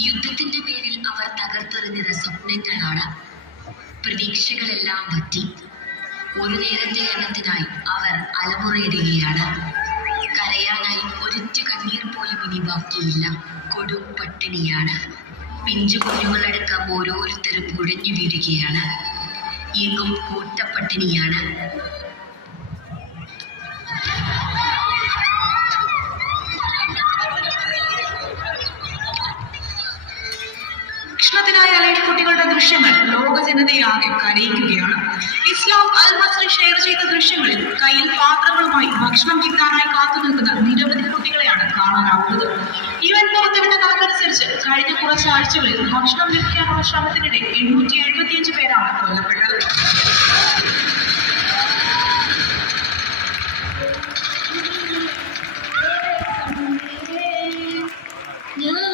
യുദ്ധത്തിന്റെ പേരിൽ അവർ തകർത്തെറിഞ്ഞത് സ്വപ്നങ്ങളാണ്. പ്രതീക്ഷകളെല്ലാം പറ്റി. ഒരു നേരത്തെ എണ്ണത്തിനായി അവർ അലമുറയിടുകയാണ്. കരയാനായി ഒരൊറ്റ കണ്ണീർ പോലും ഇനി ബാക്കിയില്ല. കൊടും പട്ടിണിയാണ്. പിഞ്ചു കുഞ്ഞുങ്ങളടക്കം ഓരോരുത്തരും കുഴഞ്ഞു വീഴുകയാണ്. എങ്ങും കൂട്ടപ്പട്ടിണിയാണ്. ഭക്ഷണത്തിനായി അലയുന്ന കുട്ടികളുടെ ദൃശ്യങ്ങൾ ലോക ജനതയാകെ കരയിക്കുകയാണ്. ഇസ്ലാം അൽ മസ്രി ഷെയർ ചെയ്ത ദൃശ്യങ്ങളിൽ കയ്യിൽ പാത്രങ്ങളുമായി ഭക്ഷണം കിട്ടാനായി കാത്തുനിൽക്കുന്ന നിരവധി കുട്ടികളെയാണ് കാണാനാവുന്നത്. UN പുറത്തുവിട്ട കണക്കനുസരിച്ച് കഴിഞ്ഞ കുറച്ച് ആഴ്ചകളിൽ ഭക്ഷണം ലഭിക്കാനുള്ള ശ്രമത്തിനിടെ 875 പേരാണ് കൊല്ലപ്പെട്ടത്. ഞാൻ